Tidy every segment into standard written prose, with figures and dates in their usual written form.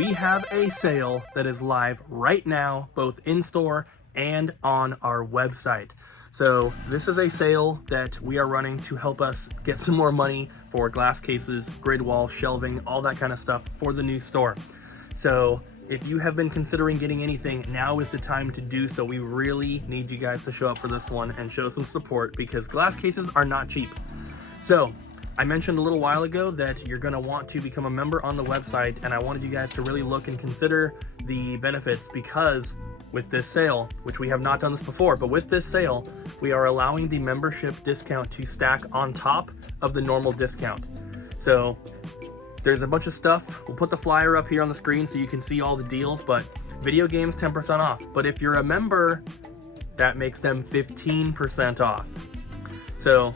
we have a sale that is live right now, both in-store and on our website. So this is a sale that we are running to help us get some more money for glass cases, grid wall, shelving, all that kind of stuff for the new store. So if you have been considering getting anything, now is the time to do so. We really need you guys to show up for this one and show some support because glass cases are not cheap. So I mentioned a little while ago that you're going to want to become a member on the website, and I wanted you guys to really look and consider the benefits because with this sale, which we have not done this before, but with this sale, we are allowing the membership discount to stack on top of the normal discount. So there's a bunch of stuff. We'll put the flyer up here on the screen so you can see all the deals, but video games 10% off. But if you're a member, that makes them 15% off. So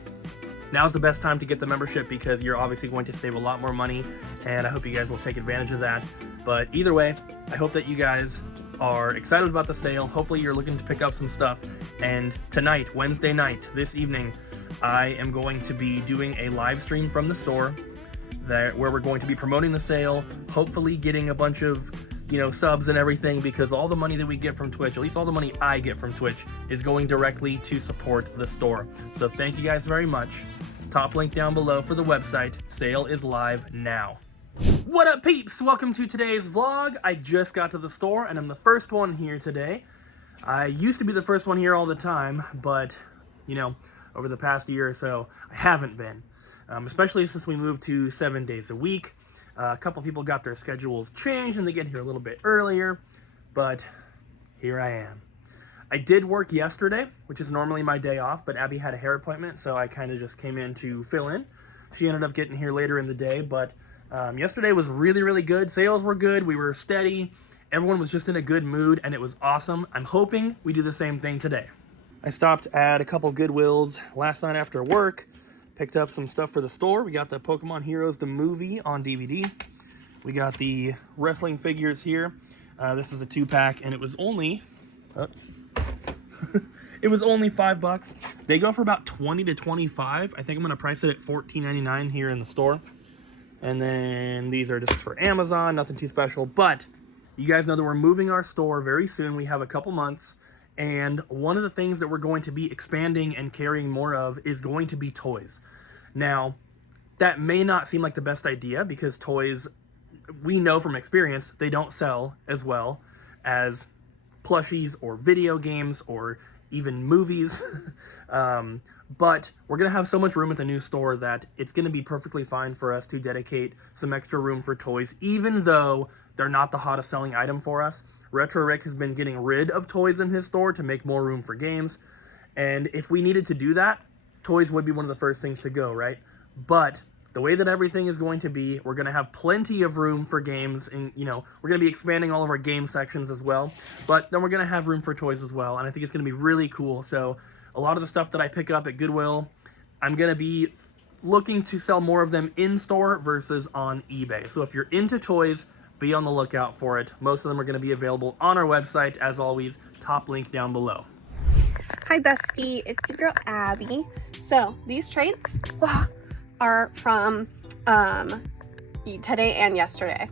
now's the best time to get the membership because you're obviously going to save a lot more money, and I hope you guys will take advantage of that. But either way, I hope that you guys are excited about the sale. Hopefully you're looking to pick up some stuff. And tonight, Wednesday night, this evening, I am going to be doing a live stream from the store where we're going to be promoting the sale, hopefully getting a bunch of subs and everything, because all the money that we get from Twitch, at least all the money I get from Twitch, is going directly to support the store. So thank you guys very much. Top link down below for the website. Sale is live now. What up, peeps? Welcome to today's vlog. I just got to the store and I'm the first one here today. I used to be the first one here all the time, but over the past year or so, I haven't been. Especially since we moved to 7 days a week. A couple people got their schedules changed and they get here a little bit earlier, but here I am. I did work yesterday, which is normally my day off, but Abby had a hair appointment, so I kind of just came in to fill in. She ended up getting here later in the day, but yesterday was really, really good. Sales were good. We were steady. Everyone was just in a good mood, and it was awesome. I'm hoping we do the same thing today. I stopped at a couple Goodwills last night after work. Picked up some stuff for the store. We got the Pokemon Heroes, the movie on DVD. We got the wrestling figures here. This is a 2-pack, and it was only it was only $5. They go for about 20 to 25. I think I'm gonna price it at $14.99 here in the store. And then these are just for Amazon, nothing too special. But you guys know that we're moving our store very soon. We have a couple months. And one of the things that we're going to be expanding and carrying more of is going to be toys. Now, that may not seem like the best idea because toys, we know from experience, they don't sell as well as plushies or video games or even movies. But we're going to have so much room at the new store that it's going to be perfectly fine for us to dedicate some extra room for toys, even though they're not the hottest selling item for us. Retro Rick has been getting rid of toys in his store to make more room for games. And if we needed to do that, toys would be one of the first things to go, right? But the way that everything is going to be, we're going to have plenty of room for games. And, we're going to be expanding all of our game sections as well. But then we're going to have room for toys as well. And I think it's going to be really cool. So a lot of the stuff that I pick up at Goodwill, I'm going to be looking to sell more of them in-store versus on eBay. So if you're into toys, be on the lookout for it. Most of them are going to be available on our website, as always. Top link down below. Hi bestie, it's your girl Abby. So these trades are from today and yesterday.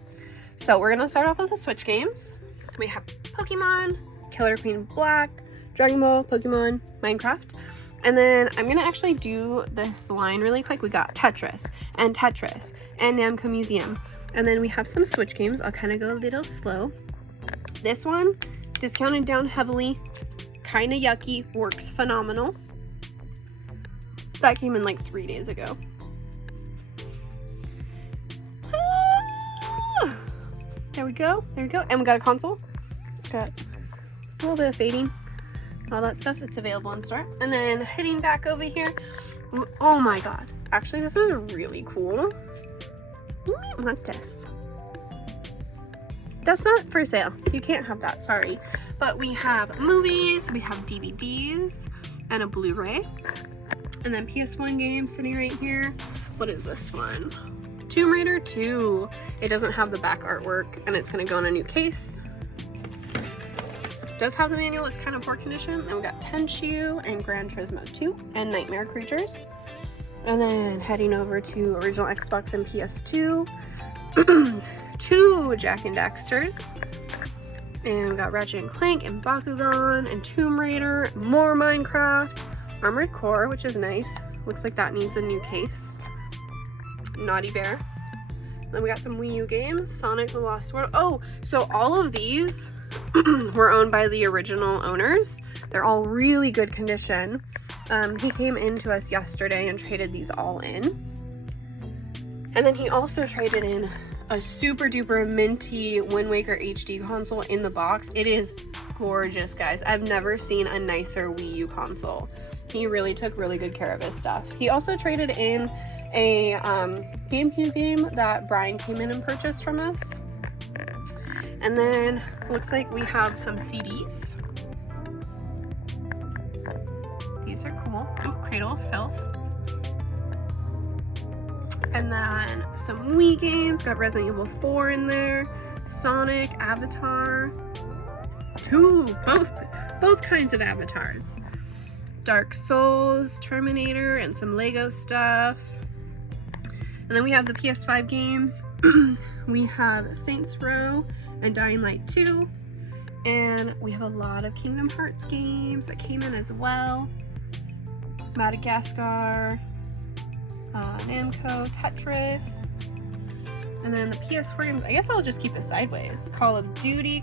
So we're gonna start off with the Switch games. We have Pokemon, Killer Queen Black, Dragon Ball, Pokemon, Minecraft. And then I'm gonna actually do this line really quick. We got Tetris and Namco Museum. And then we have some Switch games. I'll kind of go a little slow. This one, discounted down heavily, kind of yucky, works phenomenal. That came in like 3 days ago. There we go. And we got a console. It's got a little bit of fading, all that stuff. It's available in store. And then heading back over here. Oh my god. Actually, this is really cool. You might want this. That's not for sale. You can't have that, sorry. But we have movies, we have DVDs, and a Blu-ray. And then PS1 games sitting right here. What is this one? Tomb Raider 2. It doesn't have the back artwork, and it's gonna go in a new case. It does have the manual, it's kind of poor condition. And we got Tenchu and Gran Turismo 2 and Nightmare Creatures. And then heading over to original Xbox and PS2. 2 Jack and Daxters. And we got Ratchet and Clank and Bakugan and Tomb Raider, more Minecraft, Armored Core, which is nice. Looks like that needs a new case. Naughty Bear. Then we got some Wii U games, Sonic the Lost World. Oh, so all of these were owned by the original owners. They're all really good condition. He came into us yesterday and traded these all in. And then he also traded in a super duper minty Wind Waker HD console in the box. It is gorgeous, guys. I've never seen a nicer Wii U console. He really took really good care of his stuff. He also traded in a GameCube game that Brian came in and purchased from us. And then looks like we have some CDs. These are cool. Oh, Cradle of Filth. And then some Wii games. Got Resident Evil 4 in there. Sonic, Avatar. Both kinds of avatars. Dark Souls, Terminator, and some Lego stuff. And then we have the PS5 games. We have Saints Row and Dying Light 2. And we have a lot of Kingdom Hearts games that came in as well. Madagascar, Namco, Tetris. And then the PS4 games, I guess I'll just keep it sideways. Call of Duty.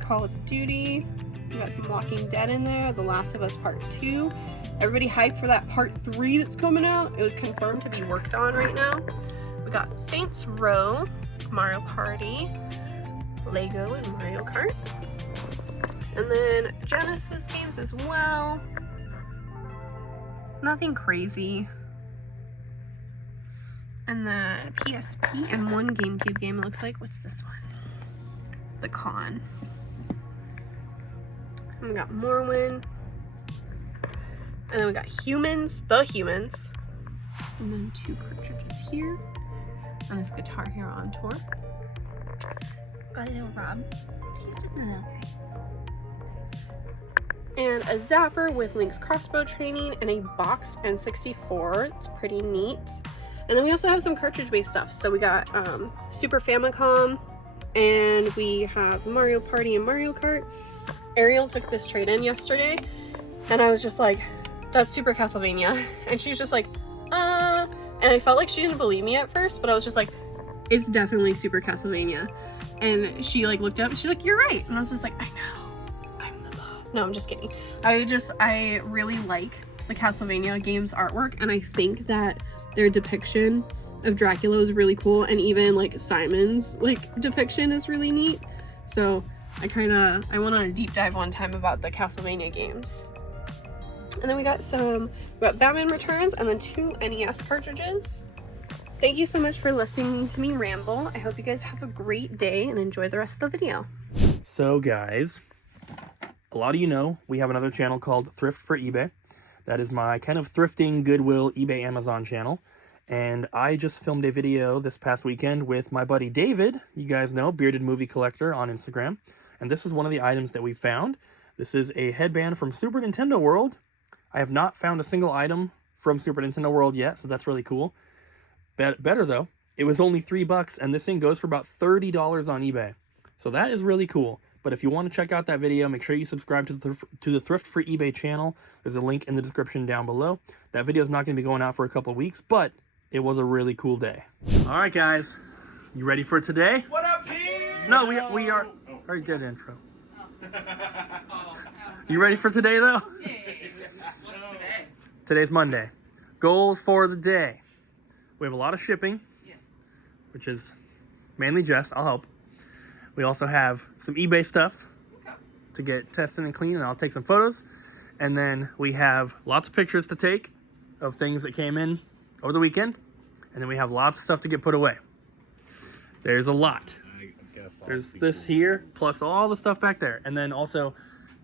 We got some Walking Dead in there. The Last of Us Part 2. Everybody hyped for that Part 3 that's coming out. It was confirmed to be worked on right now. We got Saints Row, Mario Party, Lego, and Mario Kart. And then Genesis games as well. Nothing crazy. And then PSP and 1 GameCube game, it looks like. What's this one? The Con. And we got Morrowind. And then we got Humans, The Humans. And then 2 cartridges here. And this guitar here on tour. Got a little Rob. He's just a little guy. And a zapper with Link's crossbow training and a boxed N64. It's pretty neat. And then we also have some cartridge-based stuff. So we got Super Famicom, and we have Mario Party and Mario Kart. Ariel took this trade-in yesterday, and I was just like, that's Super Castlevania. And she was just like, and I felt like she didn't believe me at first, but I was just like, it's definitely Super Castlevania. And she like looked up, she's like, you're right. And I was just like, I know, I'm the boss. No, I'm just kidding. I really like the Castlevania games artwork, and I think that their depiction of Dracula is really cool, and even like Simon's like depiction is really neat. So I went on a deep dive one time about the Castlevania games. And then we got Batman Returns, and then 2 NES cartridges. Thank you so much for listening to me ramble. I hope you guys have a great day and enjoy the rest of the video. So guys, a lot of you know we have another channel called Thrift for eBay. That is my kind of thrifting, Goodwill, eBay, Amazon channel. And I just filmed a video this past weekend with my buddy David, you guys know, Bearded Movie Collector on Instagram. And this is one of the items that we found. This is a headband from Super Nintendo World. I have not found a single item from Super Nintendo World yet, so that's really cool. Better though, it was only $3, and this thing goes for about $30 on eBay. So that is really cool. But if you want to check out that video, make sure you subscribe to the Thrift for eBay channel. There's a link in the description down below. That video is not going to be going out for a couple of weeks, but it was a really cool day. All right, guys, you ready for today? What up, Pete? No, we are. Already did intro. You ready for today, though? What's today? Today's Monday. Goals for the day. We have a lot of shipping, which is mainly Jess. I'll help. We also have some eBay stuff to get tested and clean, and I'll take some photos. And then we have lots of pictures to take of things that came in over the weekend. And then we have lots of stuff to get put away. There's a lot. There's this here, plus all the stuff back there. And then also,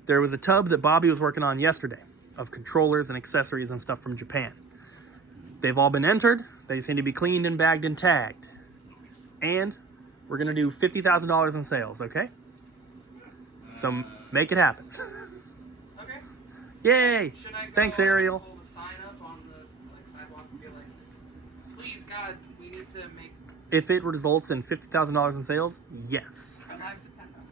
there was a tub that Bobby was working on yesterday of controllers and accessories and stuff from Japan. They've all been entered. They just need to be cleaned and bagged and tagged. And we're going to do $50,000 in sales, okay? So make it happen. Okay. Yay! Should I go Thanks, Ariel. hold a sign up on the sidewalk and be like, please, God, we need to make... If it results in $50,000 in sales, yes. Our lives depend on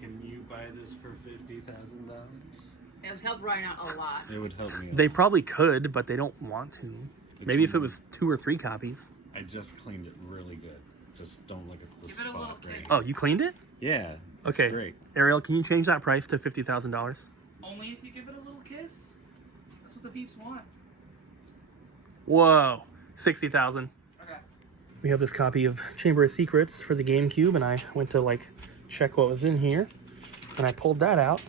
Can you buy this for $50,000? it. It would help Ryan out a lot. It would help me. They probably could, but they don't want to. Maybe if it was 2 or 3 copies. I just cleaned it really good. Just don't look at the Give it a spot. little right kiss. Oh, you cleaned it? Yeah. It's Okay. Great. Ariel, can you change that price to $50,000? Only if you give it a little kiss. That's what the peeps want. Whoa, 60,000. Okay. We have this copy of Chamber of Secrets for the GameCube, and I went to like check what was in here, and I pulled that out,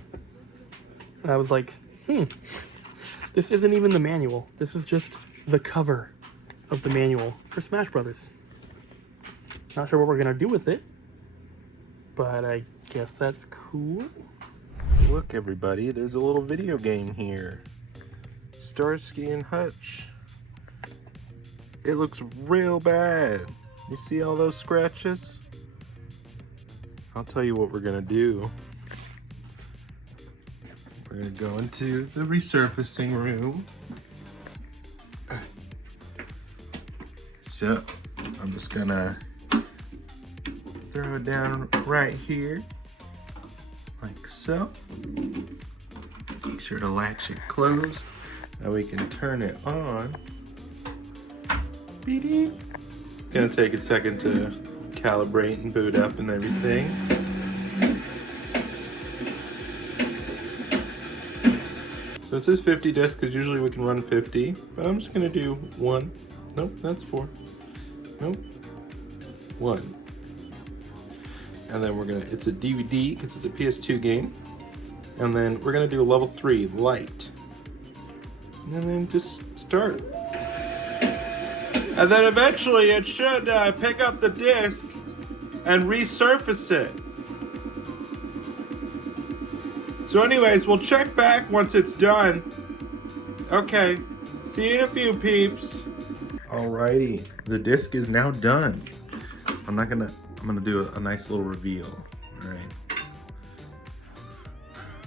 and I was like, this isn't even the manual. This is just the cover of the manual for Smash Brothers. Not sure what we're gonna do with it, but I guess that's cool. Look everybody, there's a little video game here. Starsky and Hutch. It looks real bad. You see all those scratches? I'll tell you what we're gonna do. We're gonna go into the resurfacing room. So, I'm just gonna throw it down right here. Like so. Make sure to latch it closed. Now we can turn it on. Beep. Gonna take a second to calibrate and boot up and everything. So it says 50 discs because usually we can run 50, but I'm just gonna do 1. Nope, that's 4. Nope. 1. And then we're gonna, it's a DVD because it's a PS2 game. And then we're gonna do a level 3, light. And then just start. And then eventually it should pick up the disc and resurface it. So anyways, we'll check back once it's done. Okay, see you in a few peeps. Alrighty, the disc is now done. I'm gonna do a nice little reveal. All right.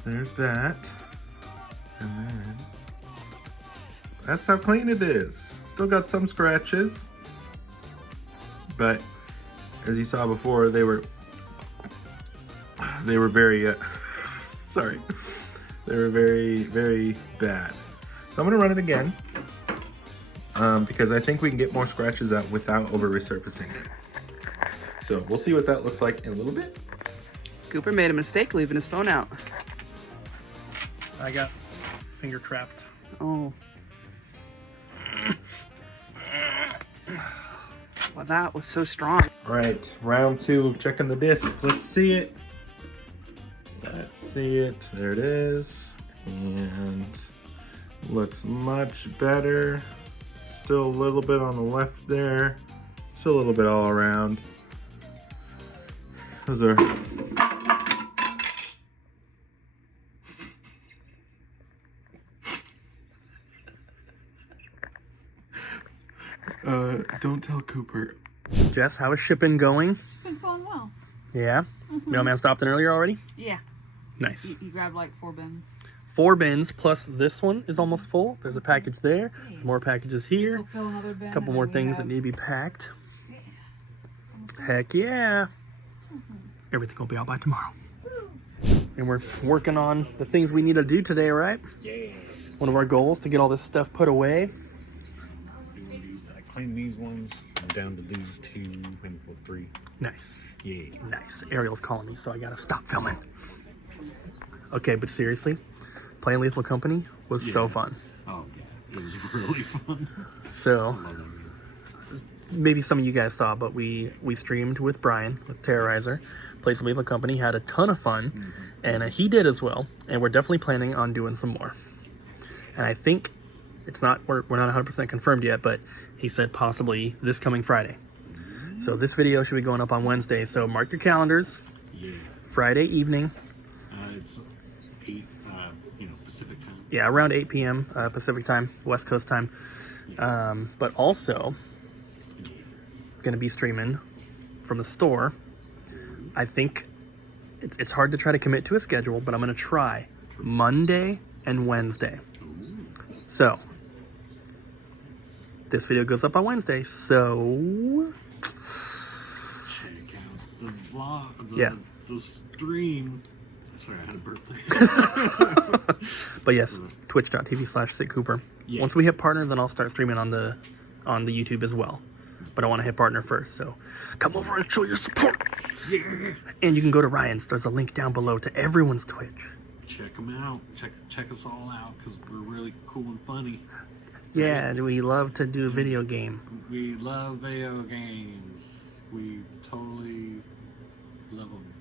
There's that. And then that's how clean it is. Still got some scratches, but as you saw before, they were very sorry. They were very, very bad. So I'm gonna run it again because I think we can get more scratches out without over resurfacing it. So we'll see what that looks like in a little bit. Cooper made a mistake leaving his phone out. I got finger trapped. Oh. Well, that was so strong. All right, round 2 of checking the disc. Let's see it. Let's see it. There it is. And looks much better. Still a little bit on the left there. Still a little bit all around. Those are don't tell Cooper. Jess, how is shipping going? It's going well. Yeah? Mailman stopped in earlier already? Yeah. Nice. You grabbed like 4 bins. 4 bins plus this one is almost full. There's a package there. More packages here. We'll fill another bin. A couple and more then we things have- that need to be packed. Heck yeah. Everything will be out by tomorrow. And we're working on the things we need to do today, right? Yeah. One of our goals to get all this stuff put away. I cleaned these ones. I'm down to these 2 and 3. Nice. Yeah. Nice. Ariel's calling me, so I gotta stop filming. Okay, but seriously, playing Lethal Company was so fun. Oh yeah. It was really fun. So I love that game. maybe some of you guys saw, but we streamed with Brian with Terrorizer. Played some Lethal Company, had a ton of fun, and he did as well. And we're definitely planning on doing some more. And I think it's not we're not 100% confirmed yet, but he said possibly this coming Friday. So this video should be going up on Wednesday. So mark your calendars. Yeah. Friday evening. It's 8, Pacific time. Yeah, around 8 p.m. Pacific time, West Coast time. But also going to be streaming from the store. I think it's hard to try to commit to a schedule, but I'm going to try Monday and Wednesday. So this video goes up on Wednesday. So the vlog, Yeah. the stream. Sorry, I had a birthday. But yes, twitch.tv/SickCooper. Yeah. Once we hit partner, then I'll start streaming on the YouTube as well. But I want to hit partner first, so come over and show your support. Yeah. And you can go to Ryan's. There's a link down below to everyone's Twitch. Check them out. Check us all out because we're really cool and funny. Yeah, we love to do video game. We love video games. We totally love them.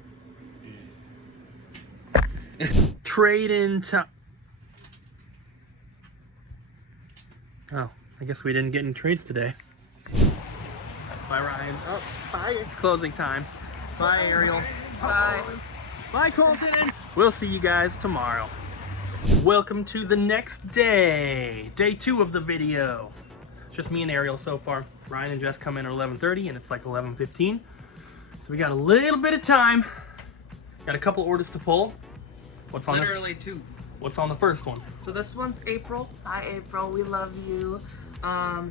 Yeah. Trade in time. Oh, I guess we didn't get any trades today. Bye, Ryan. Oh, bye. It's closing time. Bye, Ariel. Bye. Bye, Colton. We'll see you guys tomorrow. Welcome to the next day. Day 2 of the video. Just me and Ariel so far. Ryan and Jess come in at 11:30 and it's like 11:15. So we got a little bit of time. Got a couple orders to pull. What's on Literally 2. What's on the first one? So this one's April. Hi, April. We love you.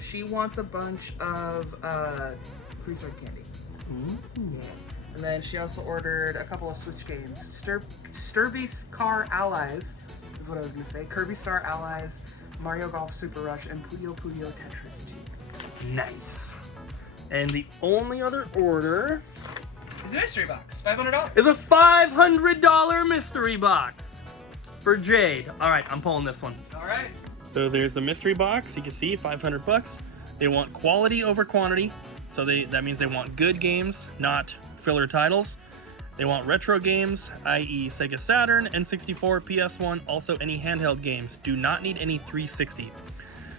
She wants a bunch of freezer candy. Yeah. And then she also ordered a couple of Switch games. Sturby Car Allies is what I was gonna say. Kirby Star Allies, Mario Golf Super Rush, and Puyo Puyo Tetris 2. Nice. And the only other order It's a mystery box. $500. is a $500 mystery box for Jade. All right, I'm pulling this one. All right. So there's a mystery box. You can see $500. They want quality over quantity. So that means they want good games, not filler titles. They want retro games, i.e. Sega Saturn, N64, PS1, also any handheld games. Do not need any 360.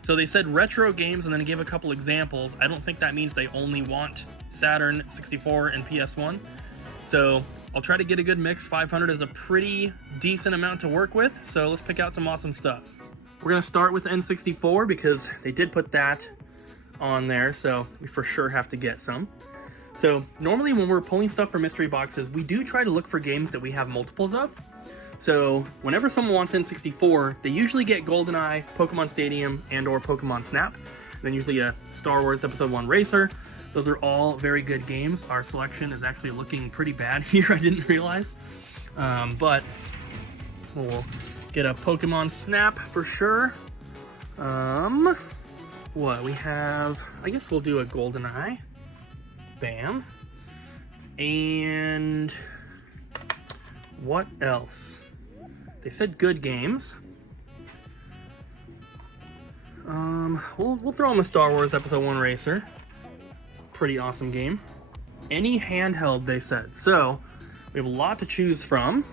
So they said retro games and then gave a couple examples. I don't think that means they only want Saturn, 64, and PS1. So I'll try to get a good mix. 500 is a pretty decent amount to work with. So let's pick out some awesome stuff. We're gonna start with N64 because they did put that on there. So we for sure have to get some. So normally when we're pulling stuff from mystery boxes, we do try to look for games that we have multiples of. So whenever someone wants N64, they usually get GoldenEye, Pokemon Stadium, and or Pokemon Snap. And then usually a Star Wars Episode 1 Racer. Those are all very good games. Our selection is actually looking pretty bad here, I didn't realize. But we'll get a Pokemon Snap for sure. What we have, I guess we'll do a GoldenEye. Bam. And what else? They said good games. We'll throw them a Star Wars Episode 1 Racer. It's a pretty awesome game. Any handheld, they said. So we have a lot to choose from.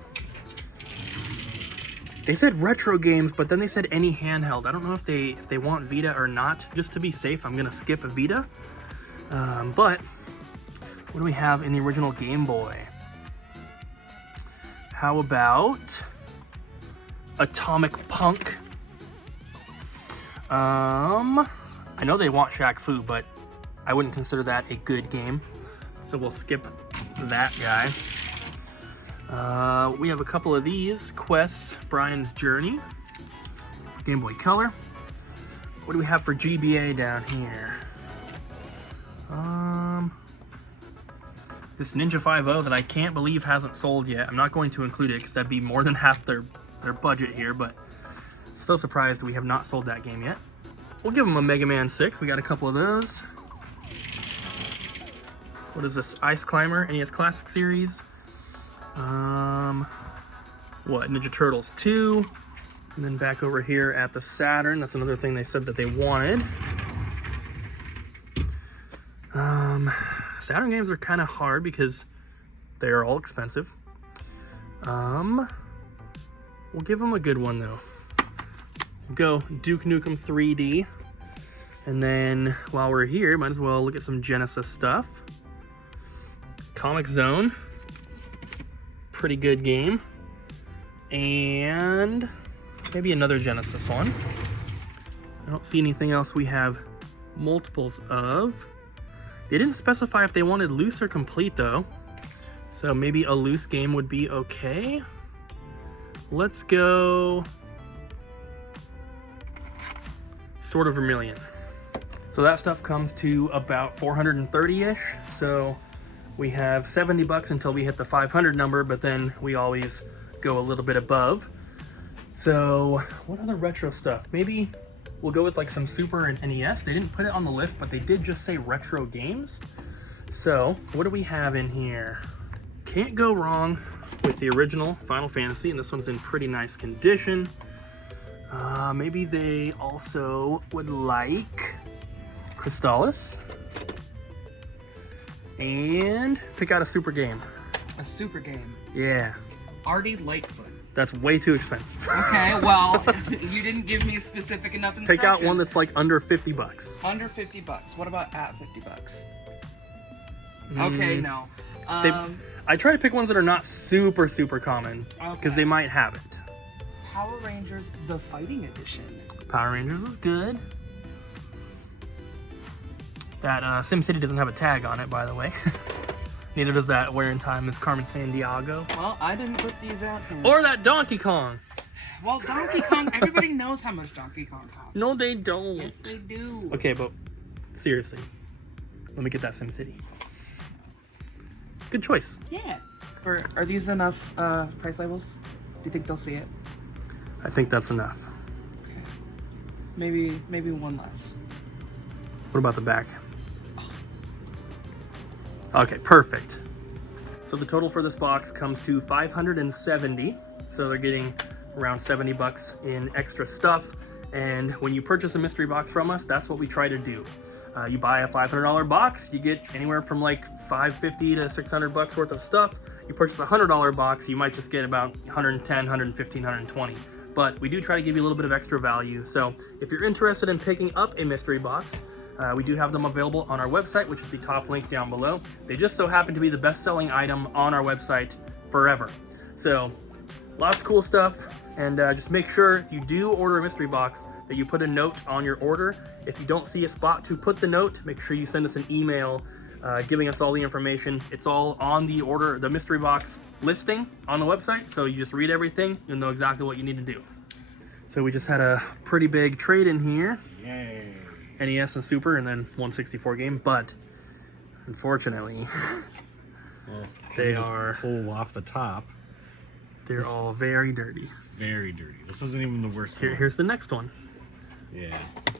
They said retro games, but then they said any handheld. I don't know if they want Vita or not. Just to be safe, I'm gonna skip a Vita. But what do we have in the original Game Boy? How about Atomic Punk? I know they want Shaq Fu, but I wouldn't consider that a good game. So we'll skip that guy. We have a couple of these. Quest, Brian's Journey, Game Boy Color. What do we have for GBA down here? This Ninja 5.0 that I can't believe hasn't sold yet. I'm not going to include it because that'd be more than half their budget here, but so surprised we have not sold that game yet. We'll give them a Mega Man 6. We got a couple of those. What is this? Ice Climber, NES Classic Series. What? Ninja Turtles 2. And then back over here at the Saturn. That's another thing they said that they wanted. Saturn games are kind of hard because they are all expensive. We'll give them a good one though. We'll go Duke Nukem 3D. And then while we're here, might as well look at some Genesis stuff. Comic Zone. Pretty good game. And maybe another Genesis one. I don't see anything else we have multiples of. They didn't specify if they wanted loose or complete though. So maybe a loose game would be okay. Let's go Sword of Vermilion. So that stuff comes to about 430-ish. So We have 70 bucks until we hit the 500 number, but then we always go a little bit above. So what other retro stuff? Maybe we'll go with like some Super and NES. They didn't put it on the list, but they did just say retro games. So what do we have in here? Can't go wrong with the original Final Fantasy, and this one's in pretty nice condition. Maybe they also would like Crystallis. And pick out a Super game. A Super game. Yeah. Artie Lightfoot. That's way too expensive. Okay, well, you didn't give me specific enough instructions. Pick out one that's like under 50 bucks. Under 50 bucks. What about at 50 bucks? Okay, no. I try to pick ones that are not super common, because they might have it. Power Rangers, the Fighting Edition. Power Rangers is good. That SimCity doesn't have a tag on it, by the way. Neither does that Where in Time is Carmen Sandiego. Well, I didn't put these out here. Or that Donkey Kong. Well, Donkey Kong, everybody knows how much Donkey Kong costs. No, they don't. Yes, they do. Okay, but seriously, let me get that SimCity. Good choice. Yeah. Are these enough price labels? Do you think they'll see it? I think that's enough. Okay. Maybe one less. What about the back? Okay, perfect. So the total for this box comes to $570. So they're getting around 70 bucks in extra stuff. And when you purchase a mystery box from us, that's what we try to do. You buy a $500 box, you get anywhere from like $550 to 600 bucks worth of stuff. You purchase a $100 box, you might just get about 110, 115, 120. But we do try to give you a little bit of extra value. So if you're interested in picking up a mystery box, we do have them available on our website, which is the top link down below. They just so happen to be the best-selling item on our website forever. So lots of cool stuff, and just make sure if you do order a mystery box that you put a note on your order. If you don't see a spot to put the note, make sure you send us an email giving us all the information. It's all on the order, the mystery box listing on the website, so you just read everything, you'll know exactly what you need to do. So we just had a pretty big trade in here. Yay. NES and Super, and then 164 game, but unfortunately, Well, they just are pull off the top. they're all very dirty. Very dirty. This isn't even the worst one. Here's the next one. Yeah.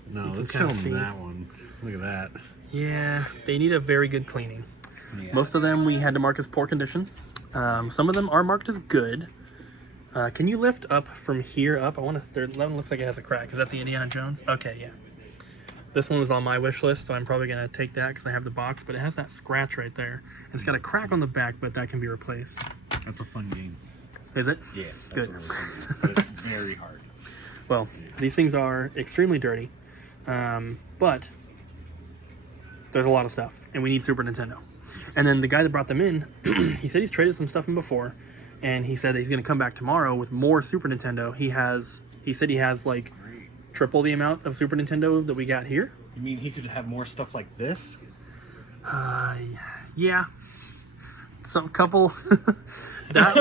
No, can let's kinda film see. that one. Look at that. Yeah, they need a very good cleaning. Yeah. Most of them we had to mark as poor condition. Some of them are marked as good. Can you lift up from here up? That one looks like it has a crack. Is that the Indiana Jones? Okay, yeah. This one was on my wish list, so I'm probably gonna take that because I have the box, but it has that scratch right there. And it's got a crack on the back, but that can be replaced. That's a fun game. Is it? Yeah. Good. That's a really fun game. But it's very hard. Well, these things are extremely dirty, but there's a lot of stuff, and we need Super Nintendo. And then the guy that brought them in, he said he's traded some stuff in before, and he said that he's going to come back tomorrow with more Super Nintendo. He said he has like triple the amount of Super Nintendo that we got here. You mean he could have more stuff like this? Yeah. Some couple. that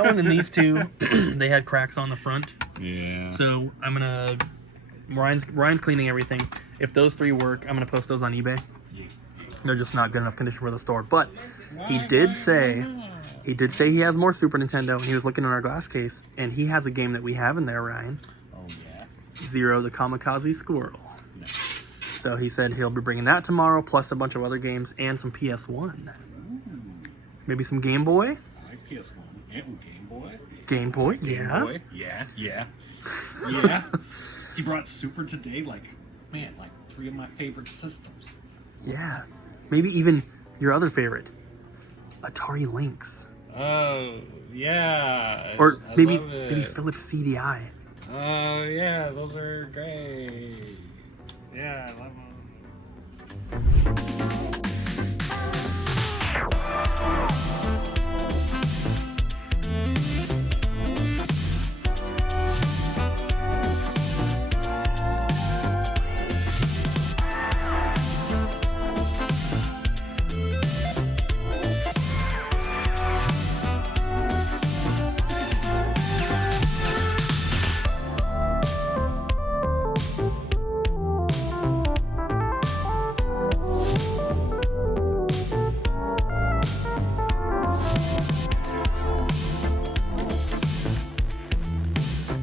one, and these two, they had cracks on the front. Yeah. So I'm gonna. Ryan's cleaning everything. If those three work, I'm gonna post those on eBay. Yeah. They're just not good enough condition for the store. But he did say he has more Super Nintendo, and he was looking in our glass case, and he has a game that we have in there, Ryan. Oh yeah. Zero the Kamikaze Squirrel. Nice. So he said he'll be bringing that tomorrow, plus a bunch of other games and some PS1. Maybe some Game Boy? I like PS1 and Game Boy. Game Boy, Game yeah. Boy. Yeah. He brought Super today, like three of my favorite systems. Yeah. Maybe even your other favorite, Atari Lynx. Oh, yeah. Or I maybe love it. maybe Philips CDI. Oh, yeah, those are great. Yeah, I love them.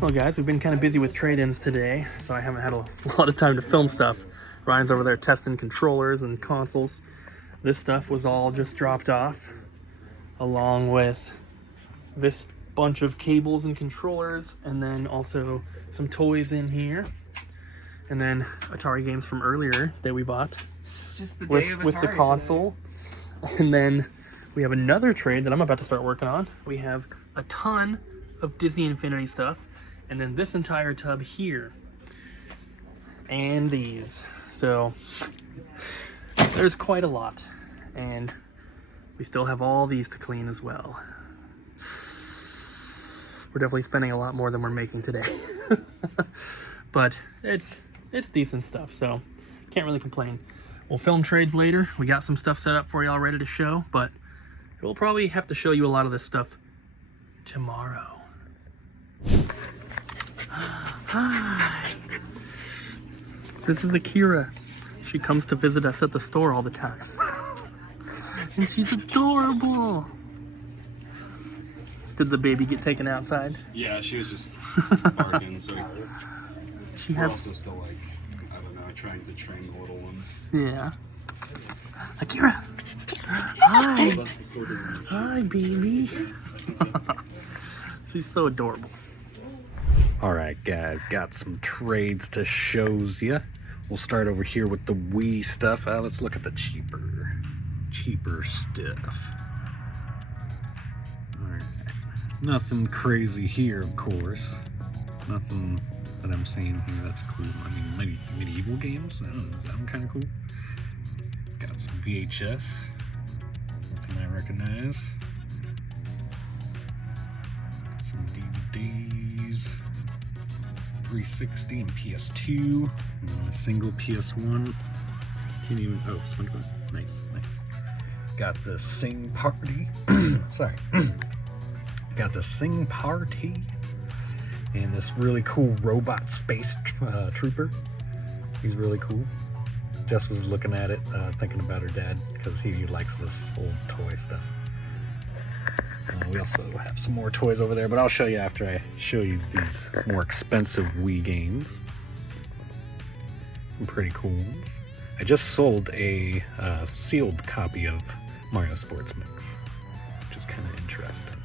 Well guys, we've been kind of busy with trade-ins today, so I haven't had a lot of time to film stuff. Ryan's over there testing controllers and consoles. This stuff was all just dropped off, along with this bunch of cables and controllers, and then also some toys in here. And then Atari games from earlier that we bought It's just the day of with the Atari console. And then we have another trade that I'm about to start working on. We have a ton of Disney Infinity stuff, and then this entire tub here, and these. So there's quite a lot, and we still have all these to clean as well. We're definitely spending a lot more than we're making today. But it's decent stuff, so can't really complain. We'll film trades later. We got some stuff set up for you all ready to show, but we'll probably have to show you a lot of this stuff tomorrow. Hi. This is Akira. She comes to visit us at the store all the time. And she's adorable. Did the baby get taken outside? Yeah, she was just barking, so She we're has... also still like, I don't know, trying to train the little one. Yeah. Akira! Hi! Oh, that's the sort of one. Hi, baby. She's so adorable. Alright guys, got some trades to shows ya. We'll start over here with the Wii stuff. Let's look at the cheaper stuff. Alright. Nothing crazy here, of course. Nothing that I'm seeing here that's cool. I mean, medieval games? I don't know, is that one kind of cool? Got some VHS. Nothing I recognize. Some DVDs. 360 and PS2, and a single PS1. Can't even. Oh, SpongeBob. Nice. Got the Sing Party. Sorry. Got the Sing Party, and this really cool robot space trooper. He's really cool. Jess was looking at it, thinking about her dad because he likes this old toy stuff. We also have some more toys over there, but I'll show you after I show you these more expensive Wii games. Some pretty cool ones. I just sold a sealed copy of Mario Sports Mix, which is kind of interesting.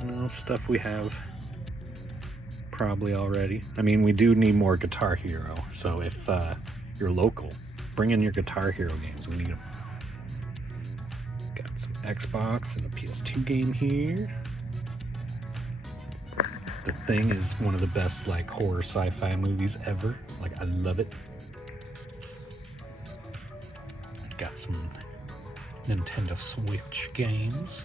You know, stuff we have probably already. I mean, we do need more Guitar Hero, so if you're local, bring in your Guitar Hero games. We need them. Got some Xbox and a PS2 game here. The Thing is one of the best like horror sci-fi movies ever. Like, I love it. Got some Nintendo Switch games.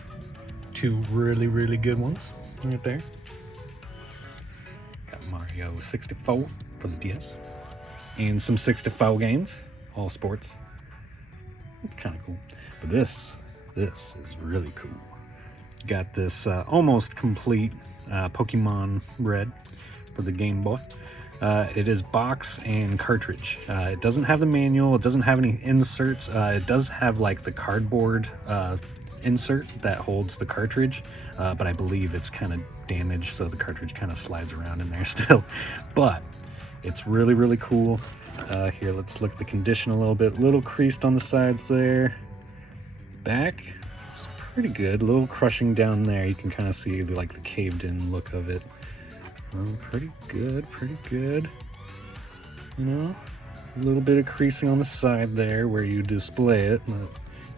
Two really good ones right there. Got Mario 64 for the DS. And some 64 games, all sports. It's kind of cool. But this is really cool. Got this almost complete Pokemon Red for the Game Boy. It is box and cartridge. It doesn't have the manual, it doesn't have any inserts. It does have like the cardboard insert that holds the cartridge, but I believe it's kind of damaged, so the cartridge kind of slides around in there still. But it's really cool. Here, let's look at the condition a little bit. Little creased on the sides there. Back, it's pretty good. A little crushing down there. You can kind of see the caved in look of it. Pretty good. You know, a little bit of creasing on the side there where you display it.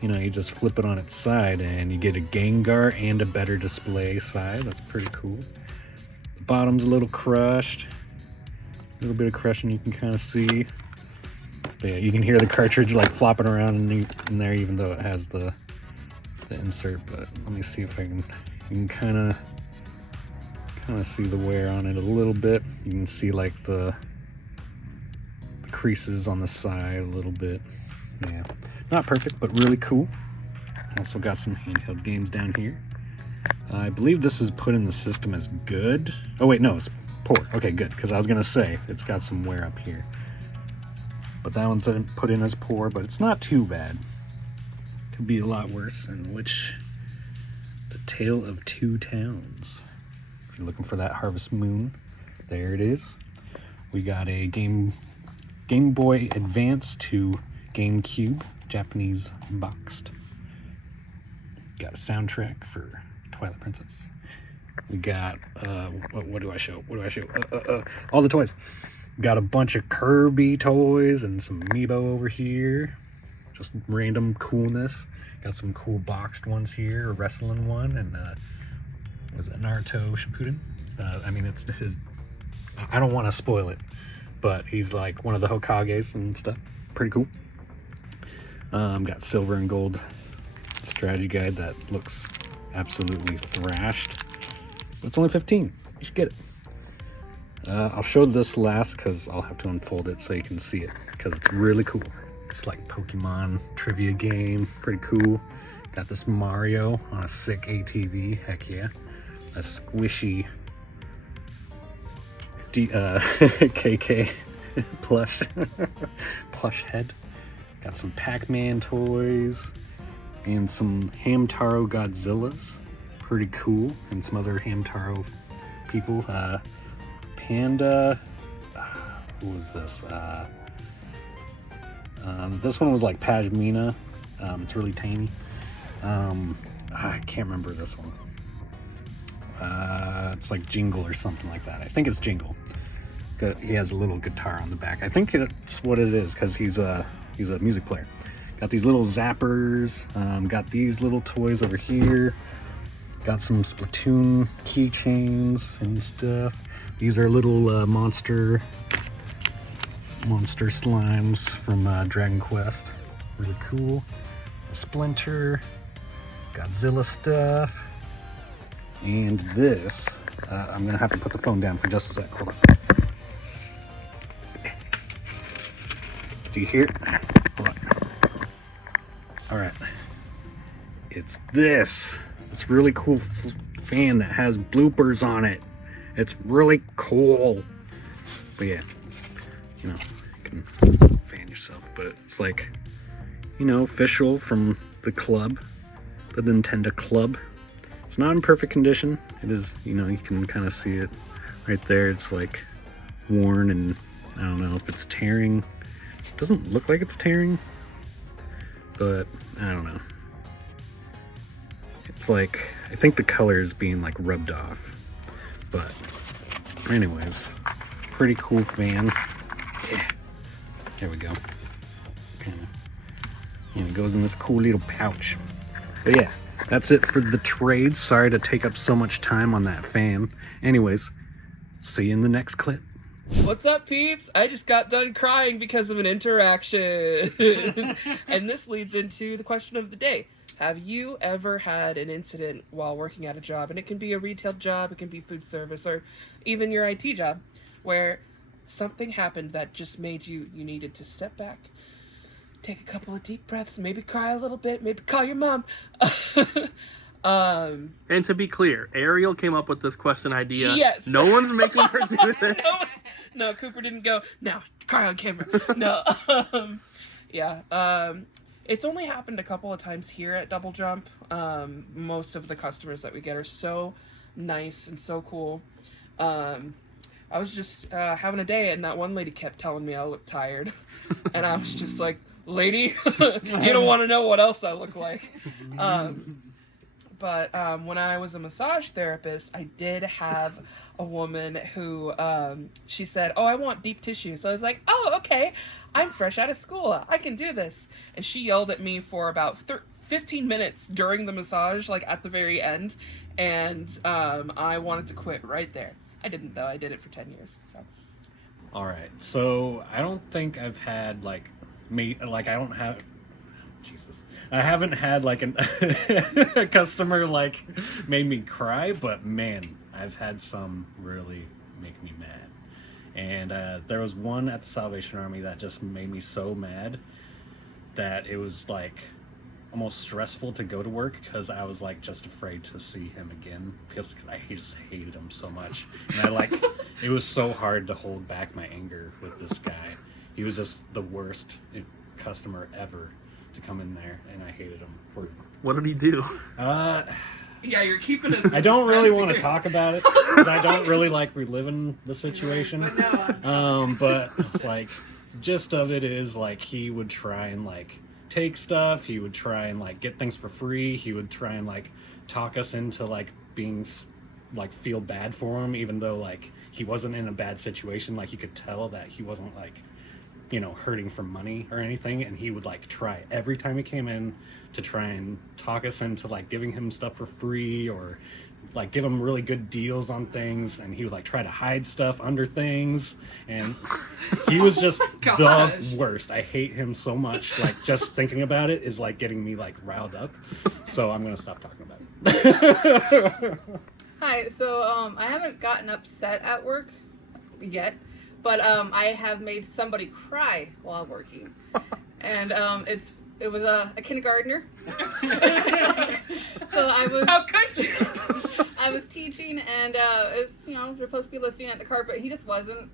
You know, you just flip it on its side and you get a Gengar and a better display side. That's pretty cool. The bottom's a little crushed. A little bit of crushing you can kind of see. But yeah, you can hear the cartridge like flopping around in there, even though it has the insert. But let me see if I can. You can kind of see the wear on it a little bit. You can see like the creases on the side a little bit. Yeah, not perfect, but really cool. Also got some handheld games down here. I believe this is put in the system as good. Oh wait, no, it's poor. Okay, good, because I was gonna say it's got some wear up here. But that one's put in as poor, but it's not too bad. Could be a lot worse, and which The Tale of Two Towns. If you're looking for that Harvest Moon, there it is. We got a Game Boy Advance to GameCube, Japanese boxed. Got a soundtrack for Twilight Princess. We got, what do I show? All the toys. Got a bunch of Kirby toys and some Amiibo over here. Just random coolness. Got some cool boxed ones here, a wrestling one, and was it Naruto Shippuden? I mean, it's his. I don't want to spoil it, but he's like one of the Hokages and stuff. Pretty cool. Got silver and gold strategy guide that looks absolutely thrashed. But it's only 15. You should get it. I'll show this last because I'll have to unfold it so you can see it because it's really cool. It's like Pokemon trivia game, pretty cool. Got this Mario on a sick ATV, heck yeah. A squishy KK plush head. Got some Pac-Man toys and some Hamtaro Godzillas, pretty cool, and some other Hamtaro people. Panda, who was this? This one was like Pashmina. It's really tiny. I can't remember this one. It's like Jingle or something like that. I think it's Jingle. He has a little guitar on the back. I think it's what it is because he's a music player. Got these little zappers. Got these little toys over here. Got some Splatoon keychains and stuff. These are little monster slimes from Dragon Quest. Really cool. Splinter, Godzilla stuff, and this. I'm gonna have to put the phone down for just a sec. Hold on. Do you hear it? Hold on. All right. It's this. It's really cool fan that has bloopers on it. It's really cool. But yeah, you know, you can fan yourself, but it's like, you know, official from the club, the Nintendo club. It's not in perfect condition. It is, you know, you can kind of see it right there. It's like worn, and I don't know if it's tearing. It doesn't look like it's tearing, but I don't know. It's like, I think the color is being like rubbed off. But anyways, pretty cool fan. Yeah. There we go. Kind of, you know, it goes in this cool little pouch. But yeah, that's it for the trade. Sorry to take up so much time on that fan. Anyways, see you in the next clip. What's up, peeps? I just got done crying because of an interaction. And this leads into the question of the day. Have you ever had an incident while working at a job, and it can be a retail job, it can be food service, or even your IT job, where something happened that just made you needed to step back, take a couple of deep breaths, maybe cry a little bit, maybe call your mom. And to be clear, Ariel came up with this question idea. Yes. No one's making her do this. No, Cooper didn't go, now, cry on camera. No. Yeah. It's only happened a couple of times here at Double Jump. Most of the customers that we get are so nice and so cool. I was just having a day, and that one lady kept telling me I looked tired. And I was just like, lady, you don't want to know what else I look like. But when I was a massage therapist, I did have a woman who, she said, oh, I want deep tissue. So I was like, oh, okay, I'm fresh out of school. I can do this. And she yelled at me for about 15 minutes during the massage, like at the very end. And I wanted to quit right there. I didn't, though. I did it for 10 years. So. All right. So I don't think I've had I haven't had like a customer like made me cry, but man, I've had some really make me mad. And there was one at the Salvation Army that just made me so mad that it was like almost stressful to go to work because I was like just afraid to see him again because I just hated him so much. And it was so hard to hold back my anger with this guy. He was just the worst customer ever to come in there, and I hated him for. What did he do? Yeah, you're keeping us. I don't really want to talk about it because I don't really like reliving the situation. But like, gist of it is like he would try and like take stuff. He would try and like get things for free. He would try and like talk us into like being like feel bad for him, even though like he wasn't in a bad situation. Like you could tell that he wasn't like, you know, hurting for money or anything, and he would like try every time he came in to try and talk us into like giving him stuff for free or like give him really good deals on things, and he would like try to hide stuff under things, and he was just the worst. I hate him so much. Like just thinking about it is like getting me like riled up, so I'm gonna stop talking about it. Hi, so I haven't gotten upset at work yet, but I have made somebody cry while working, and it was a kindergartner. So I was. How could you? I was teaching, and it's, you know, you're supposed to be listening at the carpet. He just wasn't,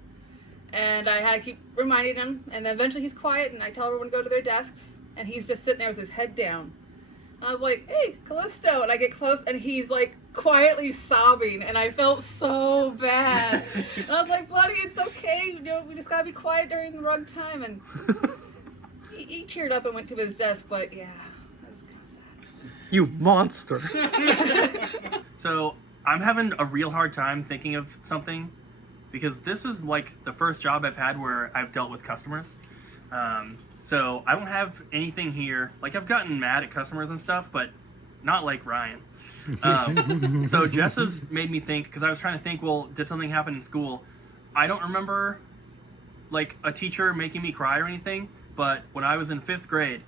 and I had to keep reminding him. And then eventually he's quiet, and I tell everyone to go to their desks, and he's just sitting there with his head down. And I was like, "Hey, Callisto," and I get close, and he's like quietly sobbing, and I felt so bad. And I was like, "Buddy, it's okay. You know, we just gotta be quiet during the rug time." And he cheered up and went to his desk, but yeah, that was kind of sad. You monster. So I'm having a real hard time thinking of something because this is like the first job I've had where I've dealt with customers. So I don't have anything here. Like I've gotten mad at customers and stuff, but not like Ryan. So Jess has made me think, because I was trying to think, well, did something happen in school? I don't remember like a teacher making me cry or anything, but when I was in 5th grade,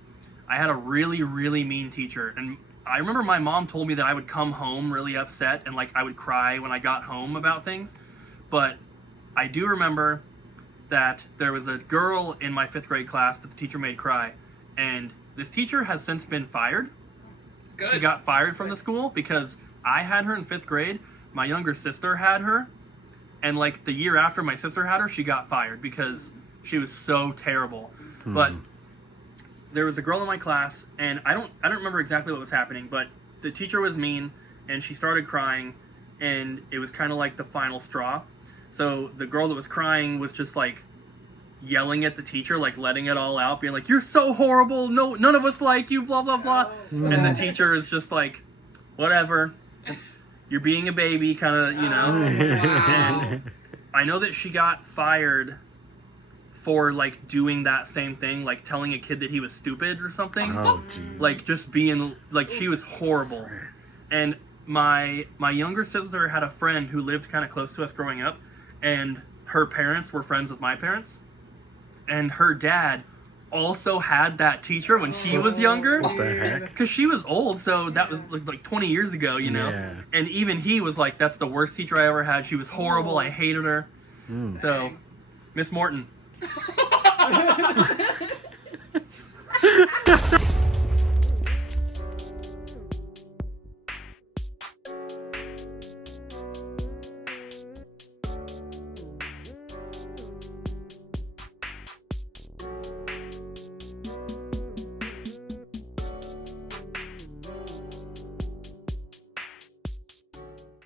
I had a really, really mean teacher. And I remember my mom told me that I would come home really upset and like I would cry when I got home about things. But I do remember that there was a girl in my 5th grade class that the teacher made cry. And this teacher has since been fired. Good. She got fired from the school because I had her in 5th grade. My younger sister had her. And like the year after my sister had her, she got fired because she was so terrible. But there was a girl in my class, and I don't remember exactly what was happening, but the teacher was mean, and she started crying, and it was kind of like the final straw. So the girl that was crying was just like yelling at the teacher, like letting it all out, being like, "You're so horrible, no, none of us like you, blah, blah, blah." And the teacher is just like, "Whatever, just, you're being a baby," kind of, you know. And I know that she got fired for like doing that same thing, like telling a kid that he was stupid or something. Oh, jeez. Like just being like, she was horrible. And my younger sister had a friend who lived kind of close to us growing up, and her parents were friends with my parents, and her dad also had that teacher when he was younger. What the heck? Because she was old, so that was like 20 years ago, you know. Yeah. And even he was like, "That's the worst teacher I ever had. She was horrible. I hated her." So Miss Morton.